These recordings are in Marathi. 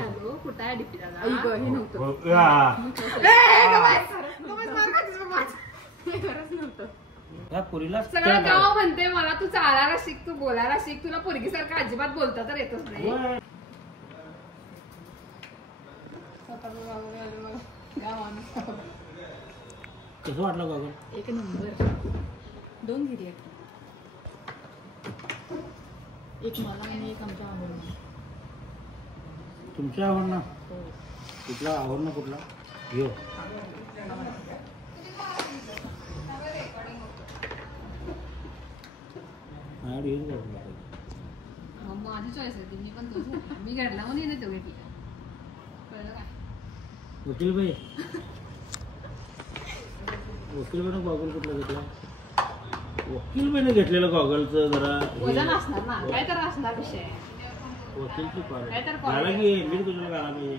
हॅलो कुठं आहे डीपी दादा? आई गं हे नव्हतं. त्या पुरीला सगळं गाव म्हणते मला तू चालायला शिक, तू बोलायला शिक, तुला पोरगी सारखं अजिबात बोलता तर येतच नाही. कसं वाटलं गॉगल? एक नंबर. 2 गिरी आहेत. एक मला आणि एक आमच्या आवडला. तुमच्या आवडणार कुठला आवडणार कुठला घेऊ? माझी चॉईस आहे, मी पण तोच घेतला. मी घडला म्हणून येणे तो घेतला. कळलं काय? वकील बाई गॉगल कुठला घेतला? वकील बाईने घेतलेलं गॉगलचं जरा वजन असणार ना, काय तर असणार विषय. वकीलची काय तर घाला की मी तुझ्याला घाला पाहिजे.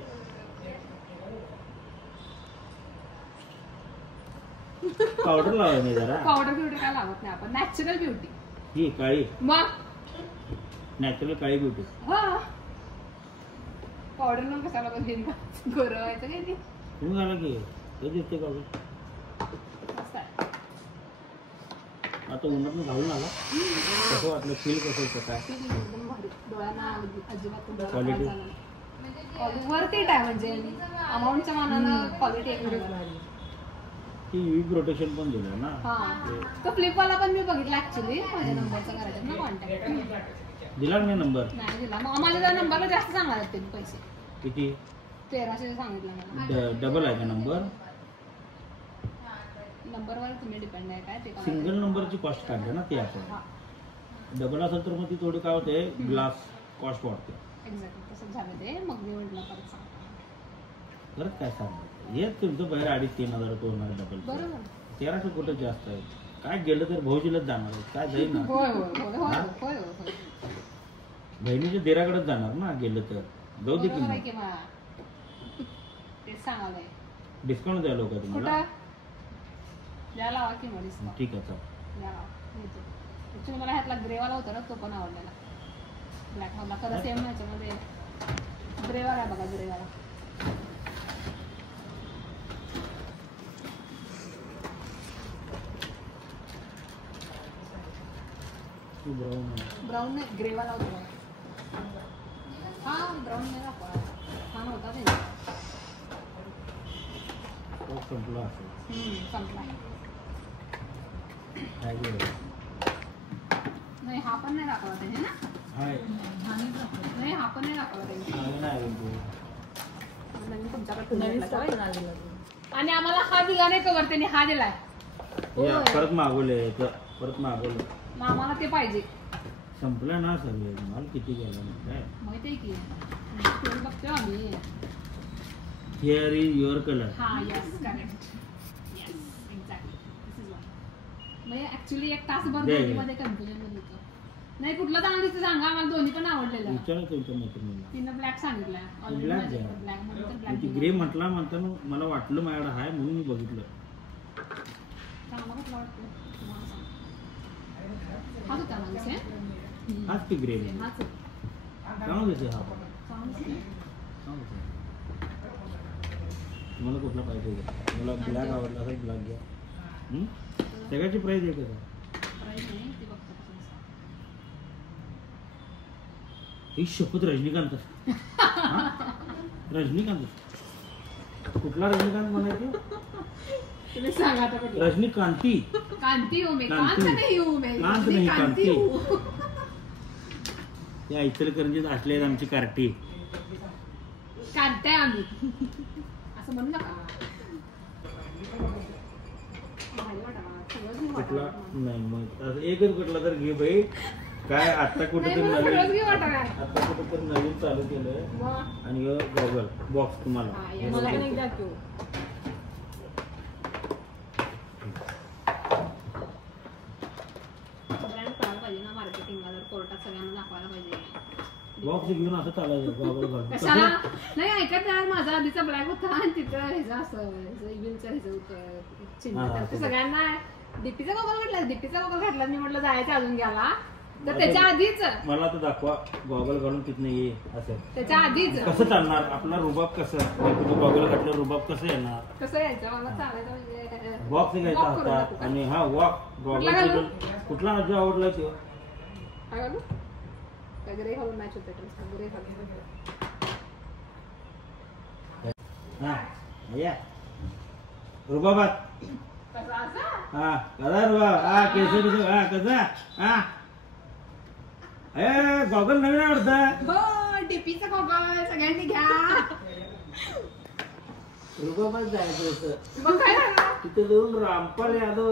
पावडर लावा मी जरा. पावडर ब्युटी काय लावत नाही आपण, नॅचरल ब्युटी. ही काळी मग नॅचरल काळी ब्युटी. हा पावडर न कशाला पण घेऊन गोरं व्हायचं काय ते. तुम्ही घाला की ते दिसते गॉगल. आता उन्हात घालून आला कसं वाटलं? फील कसं होतं? काय डोळ्यांना अजिबात क्वालिटी वरती आहे म्हणजे अमाऊंटच्या मानानं क्वालिटी एक ती UV प्रोटेक्शन पण दिलं ना. हा तो फ्लिपवाला पण मी बघितला ऍक्च्युली. माझ्या नंबरचा करायचा ना कॉन्टॅक्ट. दिला नाही नंबर? नाही दिला. मग माझ्या नंबरला जास्त सांगणार आहेत त्यांनी पैसे. किती? 1300 सांगितलं मला. डबल आहे का नंबर? नंबरवर तुम्ही डिपेंड आहे काय ते. सिंगल नंबरची कॉस्ट काढली ना ती आपण. डबल असेल तर मग ती थोडी काय होते ग्लास कॉस्ट वाढते. एक्झॅक्टली तसंच झालं ते. मग मी म्हटलं परत सांग. परत काय सांगणार? हे तुमचं बाहेर 2,500-3,000 रुपये होणार डबल. बरोबर. 1300 कुठं जास्त आहे? काय गेलं तर भाऊजीलाच जाणार आहे. काय जाईल ना. होय होय होय होय होय होय. बहिणीच्या देराकडेच जाणार ना गेलं तर. जाऊ दे की तेच सांगायला. डिस्काउंट द्या लोक तुम्हाला. कुठं द्या लावा की मग डिस्काउंट. ठीक आहे चल. द्या लावा. ॲक्च्युली मला ह्यातला ग्रेवाला होता ना, तो पण आवडलेला. ब्लॅक मधला खरं सेम ह्याच्यामध्ये ग्रेवाला आहे बघा. ग्रेवाला ब्राऊन नाही, ग्रेवाला होता बघा. हा ब्राऊन नाही दाखवा. छान होता ते. संपला असेल. संपला. काय गेलं? नाही हा पण नाही दाखवला त्याने ना. हाय नाही हा पण नाही दाखवला त्याने. नवीन तुमच्याकडे आणि आम्हाला हा दिला नाही कवर, त्याने हा दिलाय. परत मागवले परत मागवलं. मग आम्हाला ते पाहिजे. संपलं ना सगळे. माल किती गेला काय माहिती आहे की बघतो आम्ही. Here is your colour. हा yes correct. Yes exactly. This is one. म्हणजे ऍक्च्युली एक तासभर दोन्हीमध्ये कन्फ्युजन मध्ये होतं. नाही कुठलं चांगलं दिसतं सांगा, आम्हाला दोन्ही पण आवडलेलं. विचारा तुमच्या मैत्रिणीला. तिनं ब्लॅक सांगितलं. ब्लॅक द्या. ती ग्रे म्हटला म्हणताना मला वाटलं माझ्याकडे आहे म्हणून मी बघितलं. चांगला कुठला वाटतो हाच होता ना दिसे. हाच ती ग्रे हाच चांगला दिसे. हा तुम्हाला कुठला पाहिजे? मला ब्लॅक आवडला असेल ब्लॅक घ्या. सगळ्याची प्राईस आहे का? प्राईस नाही ते बघतो. ही शपथ रजनीकांत. रजनीकांत कुठला रजनीकांत म्हणायचे? तुम्ही सांगा आता कुठला. रजनीकांती. कांती हो मे. कांत नाही हो मे. कांत नाही कांती. त्या इचलकरंजीत असले आमची कार्टी. कांताय आम्ही असं म्हणू नका. कुठला नाही मग एकच कुठला तर घे बाई. काय आता कुठेतरी नवीन चालू केलंय. आणि गॉगल बॉक्स तुम्हाला बॉक्स घेऊन असं चालायचं गॉगल घालून. नाही ऐकत यार, माझा आधीचा ब्लॅक होता आणि तिथं ह्याचं असं इव्हिलचं ह्याचं चिन्ह. सगळ्यांना डीपीचा गॉगल घातला. डीपीचा गॉगल घातला. मी म्हटलं जायचं अजून घ्यायला. तर त्याच्या आधीच मला तर दाखवा गॉगल घालून तिथनं ये असं त्याच्या आधीच कसं चालणार आपला रुबाब कसं तुम्ही गॉगल घातलं रुबाब कसं येणार कसं यायचं मला चालायचं म्हणजे वॉक घ्यायचा walk करू हातात नको. आणि हा वॉक कुठला गॉगल घालू? कुठला जो आवडला तो काय घालू काय ग्रे घालून मॅच होते ग्रे घालून हा या रुबाबात कसं असं हा कसा रुबाब हा केस हा कसा हा गॉगल नवीन आवडतं हो डीपीचं गॉगल सगळ्यांनी घ्या रुबाबात जायचं होतं मग काय झालं तिथे जाऊन राजपाल यादव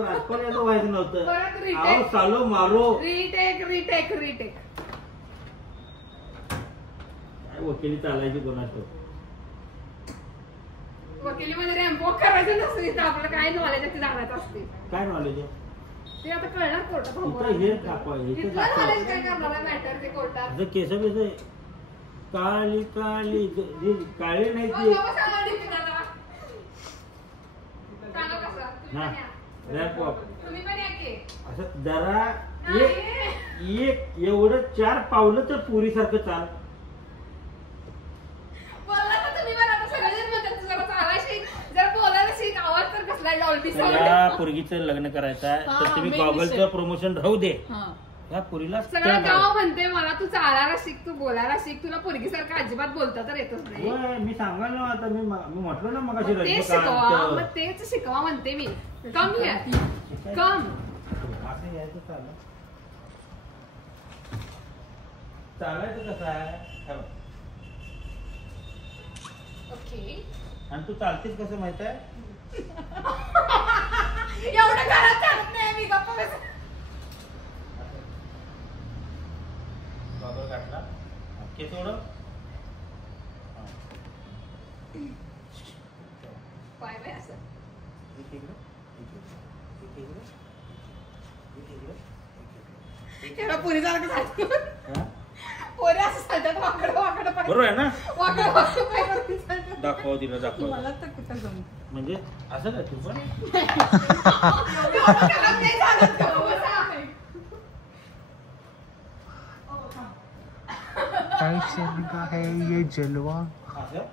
व्हायचं नव्हतं परत retake. आओ चालो मारो रिटेक काय वकिली चालायची कोणाचं वकिलीमध्ये रॅम्प वॉक करायचं नसतं तर आपलं काय नॉलेज आहे ते जाणायचं असते काय नॉलेज आहे ते आता कळणार कोर्टात इथं हे दाखवा इथं इथलं दाखवा नॉलेज काय करणार मॅटर ते कोर्टात असं केस काळी काळी काळे नाही मग ते बाबा सांगा DP दादा. सांगा कसं तुम्ही हा पण या. रॅप वॉक तुम्ही पण या की असं जरा एक एवढं 4 पावलं तर पुरीसारखं चाल बोलला तर तुम्ही पण आता सगळेजण म्हणतात तू जरा चालायला शिक जरा बोलायला शिक आवाज तर कसला डॉल्बी या साऊंड पोरगीचं लग्न करायचं आहे हा, तर तुम्ही main गॉगलचं विषय. प्रमोशन राहू दे हा या पुरीला सगळं गाव म्हणते मला तू चालायला शिक तू बोलायला शिक तुला पोरगीसारखं अजिबात बोलता तर येतच नाही होय, मी सांगायला ना आता मी म्हटलं ना मग मग तेच शिकवा मग तेच शिकवा म्हणते मी कम हिअर कम असं यायचं चालायचं कसं आहे हे बघ. ओके आणि तू चालतीस कसं माहित आहे एवढं घरात चालत नाही मी गप्पा बस. गॉगल घातला केस ओढव पाय बाय असं एक इकडं, एक इकडं, एक इकडं, एक इकडं. तेवढा पुरी सारखं चालतं हा? पोरे असं चालतात वाकडं वाकडं पाय बरोबर आहे ना वाकडं वाकडं पाय करून चालतात. दाखवा तिला दाखवा मला तर कुठं जमत म्हणजे असं काय तू पण एवढं घरात नाही चालत का बसा. फैशन का है ये जलवा असं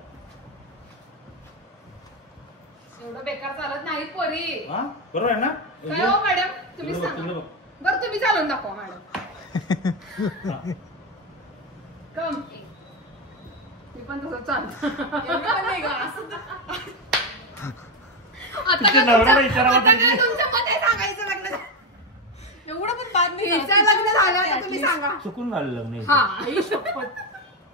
एवढं बेकार चालत नाही पोरी हा बरोबर आहे ना काय हो मॅडम तुम्ही तिकडं बघ, सांगा तिकडं बघ. बरं तुम्ही चालून दाखवा मॅडम हा. कम मी पण तसं चालतो आता तिच्या काय नवऱ्याला तुमच्या- विचारावं आता काय पाहिजे. तुमच्या मते सांगायचं लग्न झालं? एवढं पण बाद नाही हिचं झालं. लग्न झालं आता तुम्ही सांगा चुकून झालं लग्न हे. हा आई शपथ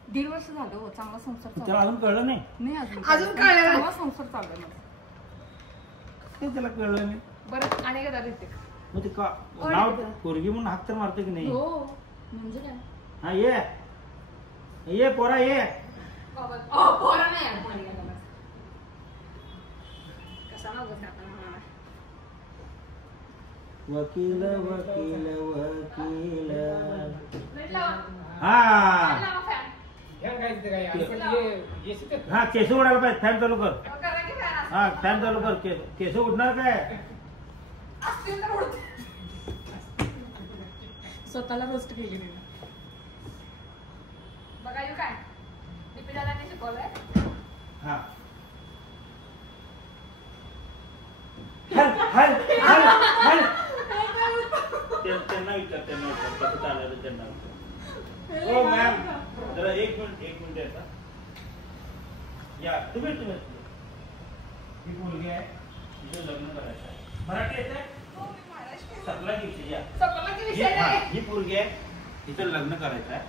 1.5 वर्ष झालं हो चांगला संसार त्याला चालला अजून कळलं नाही नाही अजून कळलं नाही. चांगला संसार चाललाय माझा. ते त्याला कळलं नाही बरं आणि एकदा रितेक मग ते का ओढ नाव तिकडं. पोरगी म्हणून हात तर मारते की नाही हो म्हणजे काय हा ये पोरा ये पोरा नाही यार, पोरी आहे बघा. कसा नाव घेत आपण म्हणाला. वकील वकील वकील मीठ लावा. हा मीठ लावा fan. हा केस उडायला पाहिजे फॅन चालू कर करा की fan असं. हा फॅन चालू कर केस उडणार काय असतील तर उडते. स्वतःला रोस्ट केली मी बघा येऊ काय DP दादांनी शिकवलंय हा हल हल हल हल त्यांना विचार कसं चालायचं त्यांना विचार हो मॅम जरा एक मिनिट याचा या तुम्ही ही मुलगी आहे तिचं लग्न करायचं आहे मराठी येते सगळा दिवशी या सपना की विषय नाही. ही पोरगी आहे तिचं लग्न करायचं आहे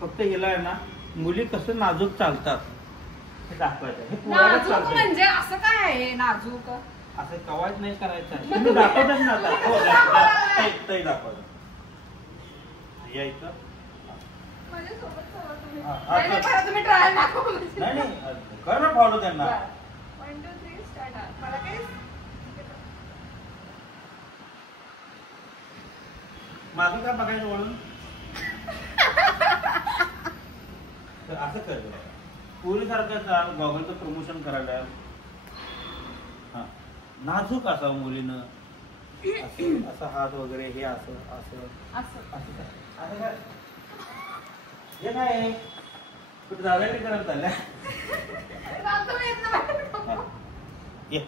फक्त हिला आहे ना मुली कसं नाजूक चालतात हे दाखवायचं आहे. हे पोराला नाजूक चालतंय. म्हणजे असं काय आहे नाजूक असं कवायच नाही करायचं आहे तुम्ही दाखवतात ना आता हो ताई दाखवतात या इथं माझ्यासोबत चला तुम्ही. हा, नाही, नाही, चल. खरं तुम्ही ट्रायल दाखवा म्हणजे. नाही नाही कर ना फॉलो त्यांना बरं. 1 2 3 स्टार्ट मला काय माझं काय बघायचं वळून तर असं कर पोरीसारखं चाल गॉगलचं प्रमोशन करायला हा नाजूक असावं मुलीनं असं हात वगैरे हे असं असं असं असं काय? असं काय? हे काय कुठे दादाकडे करत चालल्या ये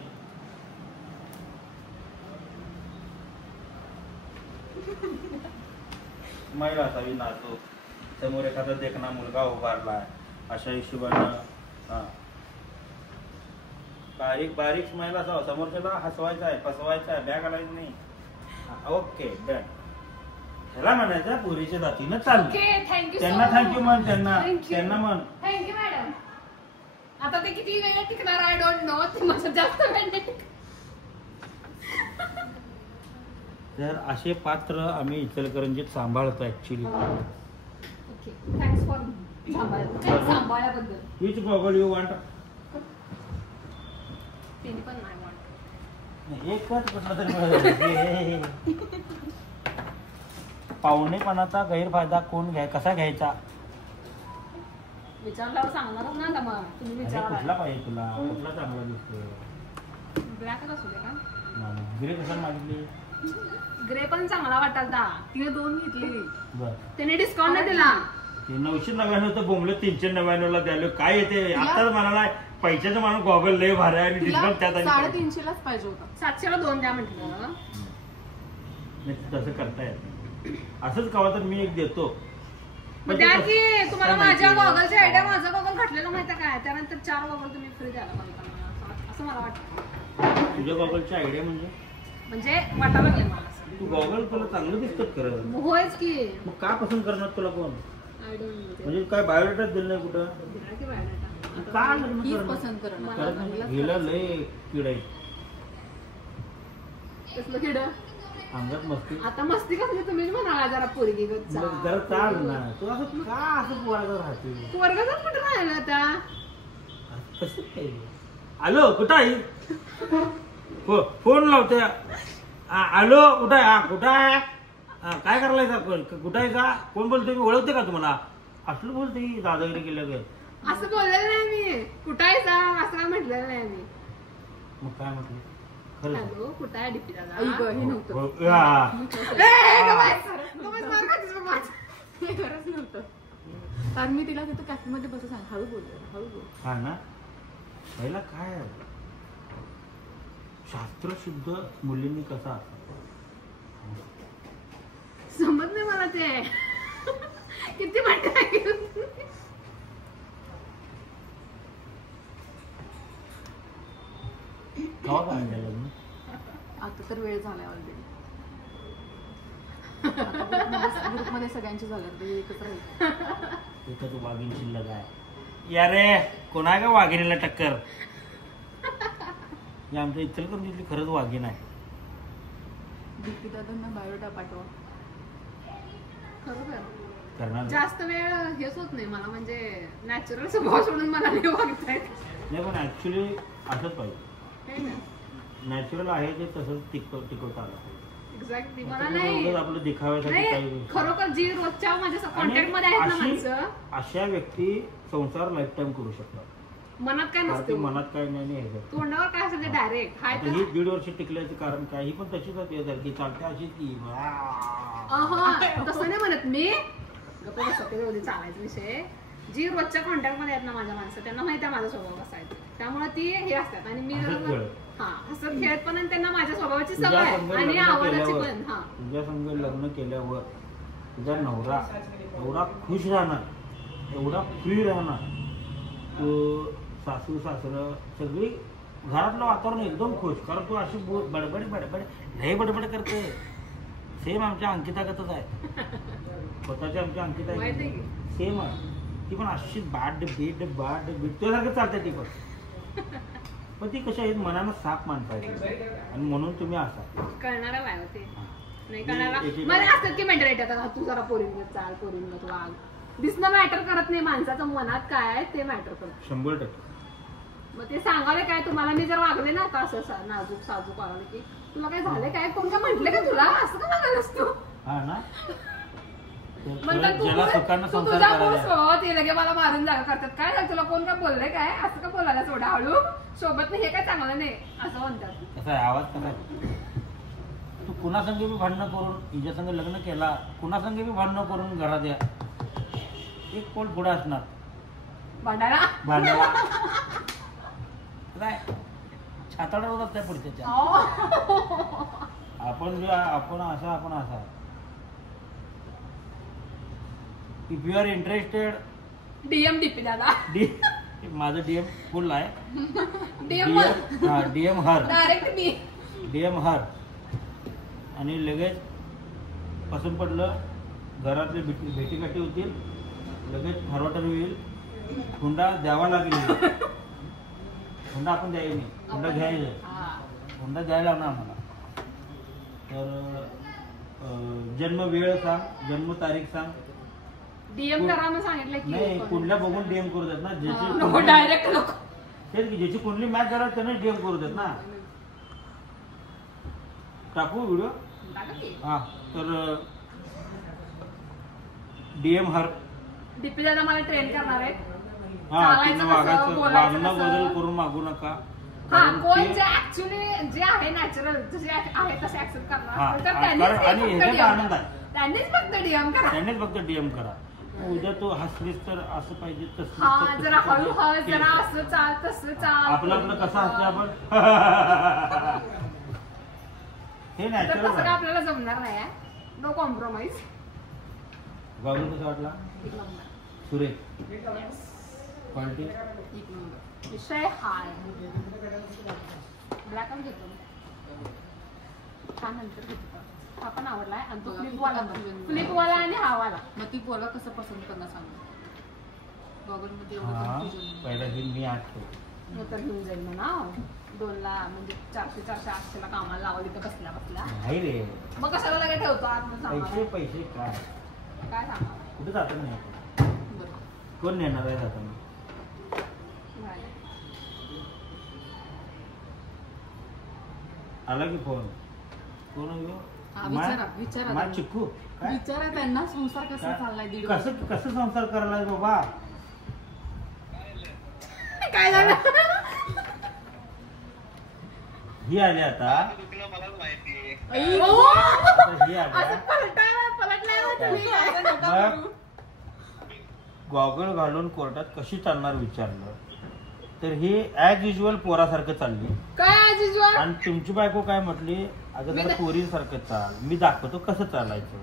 महिला असावी नाजूक समोर एखादा देखणा मुलगा उभारलाय अशा हिशोबानं हा बारीक बारीक महिला असावं समोरच्याला हसवायचं आहे फसवायचं आहे बॅग घालायचं नाही. Okay done. ह्याला म्हणायचं पुरीच्या जातीनं चालू. थँक्यू त्यांना थँक्यू म्हण त्यांना म्हण थँक्यू मॅडम. आता ते किती वेळ टिकणार आय डोंट नो. माझं जास्त वेळ नाही. तर असे पात्र आम्ही इचलकरंजीत सांभाळतो ऍक्च्युली. ओके थँक्स फॉर सांभाळल्याबद्दल. Which goggle you want? तिने पण नाही वाटत. एकच कुठला तरी पाहुणेपणाचा गैरफायदा कोण कसा घ्यायचा? विचारल्यावर सांगणारच ना मग तुम्ही अरे विचारा. कुठला पाहिजे तुला? कुठला चांगला दिसतोय? ब्लॅकच असू दे का? ग्रे कशाला मागितली? ग्रे पण चांगला वाटालता. तिने 2 घेतलेली. बर त्याने डिस्काउंट नाही दिला. 999 तर बोंबलं 399 ला द्यालो. काय येते आताच म्हणाला पैशाचं मला गॉगल लय भारी आहे आणि तिला डिस्काउंट त्यात आणि 350 लाच पाहिजे होता. 700 ला 2 द्या म्हटलं. नाही, तसं करता येत. असंच कवा तर मी एक देतो. मग द्या की. तुम्हाला काय माझ्या माहिती? गॉगलची आयडिया माझा गॉगल घातलेला माहिती काय? त्यानंतर 4 गॉगल तुम्ही फ्री द्यायला पाहिजे मला, असं मला वाटतं. तुझ्या गॉगलची आयडिया म्हणजे वाटायला लागले मला असं. तू गॉगल तुला चांगलं दिसतात खरं. होयच की. मग का पसंत करणार तुला कोण? I don't know. म्हणजे काय बायोडेटाच दिलं नाही कुठं? की बायोडाटा. का लग्न हीच करणार? पसंत करणार. करत नाही. हिला लय किड आहे कसलं किड? अंगात मस्ती. आता मस्ती कसली तुम्हीच म्हणाला जरा पोरगी जरा चाल ना. तू असं का असं पोराचं राहते? पोरगाच कुठं राहिला आता? कसं काय? आलो कुठं आहे? फोन लावते. आलो कुठं आहे? कुठं आहे? काय करायला? कुठं आहे का? कोण बोलतोय? मी ओळखते का तुम्हाला? असलं बोलते दादागिरी केलं ग. असं बोललेलं नाही मी. कुठं आहे जा असं काय म्हटलेलं नाही मी. मग काय म्हटलं? खरं सांग. हॅलो कुठं आहे डिप्टी दादा? आई गं, हे नव्हतं. हो, हा. हे खरंच नव्हतं. कारण मी तिला तिथं कॅफेमध्ये बसू सांग हळू बोल. हा ना. पहिला काय आहे? शास्त्रशुद्ध मुलींनी कसा असतो समज नाही मला ते. किती म्हणतात लग्न? आता तर वेळ झालाय ऑलरेडी. ग्रुपमध्ये सगळ्यांचे झाले एकच राहील. एकच वाघीण शिल्लक आहे. या रे कोणा का वाघिणीला टक्कर? आमच्या इचलकरंजीतली खरंच वाघीण आहे. दीप्ती दादांना बायोडा पाठवा. खरोखर जास्त वेळ हेच होत नाही मला. म्हणजे नॅचरल स्वभाव सोडून मला नाही वागताय. नाही पण ऍक्च्युली असंच पाहिजे. नॅचरल आहे ते तसंच टिकवता आलं पाहिजे. एक्झॅक्टली. मला नाही आपलं दिखाव्यासाठी काही. खरोखर जी रोजच्या माझ्या कॉन्टॅक्ट मध्ये आहेत ना माणसं, अशा व्यक्ती संसार लाईफ टाइम करू शकतात. मनात काय नसतं. मनात काय नाही. तोंडावर काय असेल ते डायरेक्ट हाय. ही 1.5 वर्ष टिकल्याचं कारण काय? ही पण तशीच की चालते अशी ती. तसं नाही म्हणत मी. चालायचा विषय. जी रोजच्या कॉन्टॅक्ट मध्ये आहेत ना माझ्या माणसं, त्यांना माहिती आहे माझा स्वभाव कसा आहे. त्यामुळे ती हे असतात. आणि मी हसत खेळत पण त्यांना माझ्या स्वभावाची सवय आहे आणि आवडायची पण. तुझ्या संग लग्न केल्यावर तुझा नवरा एवढा खुश राहणार, एवढा फ्री राहणार. तू सासू सासरं सगळी घरातलं वातावरण एकदम खुश. कारण तू अशी बडबड लय बडबड करते. सेम आमच्या अंकितागतच आहे. स्वतःच्या आमच्या अंकिता सेम आहे. ती पण अशी बाट बीट तुझ्यासारखं चालते ती पण ती कशी आहे मनानं साफ माणसं आहे. आणि म्हणून तुम्ही असा कळणारा काय होते नाही कळणारा. मला असतात की मेंटॅलिटी आता तू जरा पोरींगत चाल पोरींगत वाग. दिसणं मॅटर करत नाही. माणसाचं मनात काय आहे ते मॅटर करत 100%. मग ते सांगायला काय तुम्हाला मी जर वागले ना का असं नाजूक साजूक वागले की तुला काय झालं काय कोण काय म्हटलं का तुला असं का म्हणाल असतो. हा ना. तुझा स्वभावात हे लगे मला मारून जागा करतात. काय झालं तुला कोण काय बोललंय काय असं का बोलायला सोडा हळू सोबत हे काय चांगलं नाही असं म्हणतात. कसा आहे आवाज? कसा तू कुणासंग बी भांडणं करून हिच्या संग लग्न केला, कुणासंग बी भांडणं करून घरात या, एक कोण पुढे असणार भांडायला भांडायला काय छाताडा होतात त्या पुढच्या आपण असा if you are interested DM DP दादा माझं डीएम फुल आहे डीएम हर डायरेक्ट मी डीएम हर आणि लगेच पसंत पडलं घरातले भेटीगाठी होतील, लगेच ठरवाटर होईल, हुंडा द्यावा लागेल. हुंडा आपण द्यायला नाही, हुंडा घ्यायचं, हुंडा द्यायला लागणार आम्हाला. तर जन्म वेळ सांग, जन्म तारीख सांग. डीएम करा म्हणून सांगितलं की नाही कुंडल्या बघून डीएम करू देत ना, नको डायरेक्ट नको. तेच की ज्याची कुंडली मॅच झाला त्यानेच डीएम करू देत ना. टाकू व्हिडिओ. हा तर डीएम हर डीपी दादा मला ट्रेन करणार आहे. वागणं बदल करून मागू नका. हा कोण जे ऍक्च्युअली जे आहे नॅचरल जसे आहे तसे ऍक्सेप्ट करणार तर त्यांनीच फक्त डीएम करा. त्यांनीच फक्त डीएम करा. उद्या तू हसलीस तर असं पाहिजे तसं, हा जरा हळू हळ, जरा असं चाल तसं चाल, आपलं कसं हसते आपण हे नॅचरल तसं आपल्याला जमणार नाही. No compromise. गॉगल कसा वाटला? सुरेख क्वालिटी विषय हाय. ब्लॅक आणि घेतो छान नंतर घेतो. हा पण आवडलाय आणि तो फ्लिपवाला आणि हा वाला. मग ती पोरं कसं पसंत करणार सांगा. गॉगल मध्ये पहिला घेऊन मी आणतो मग तर घेऊन जाईल म्हणा 2ला म्हणजे 400-800ला कामाला लावली तर बसल्या नाही रे. मग कशाला लगेच ठेवतो आत. पैसे काय सांगा कुठे जातं नाही कोण नेणार आहे जाताना. आला की फोन कोण विचारा चिक्कू विचारा त्यांना संसार कसा चाललाय. कसं संसार करायला बाबा. काय झालं ही आली आता गॉगल घालून कोर्टात कशी चालणार विचारलं तर ही ऍज युजल पोरासारखं चालली. काय ऍज युजल? आणि तुमची बायको काय म्हटली, अगं जरा पोरीसारखं चाल, मी दाखवतो कसं चालायचं.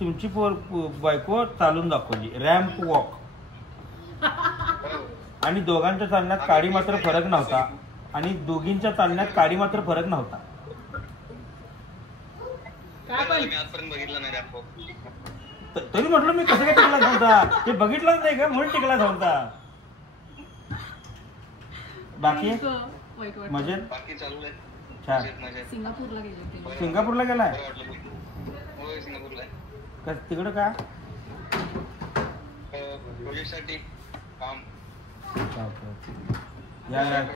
तुमची बायको चालून दाखवली रॅम्प वॉक. आणि दोघांच्या चालण्यात काडी मात्र फरक नव्हता. आणि दोघींच्या चालण्यात काडी मात्र फरक नव्हता. तरी म्हटलं मी कसं काय टिकला नव्हता, ते बघितलंच नाही का म्हणून टिकला नव्हता. बाकी मजेत छान. सिंगापूरला गेलाय तिकडं का प्रोजेक्टसाठी काम. या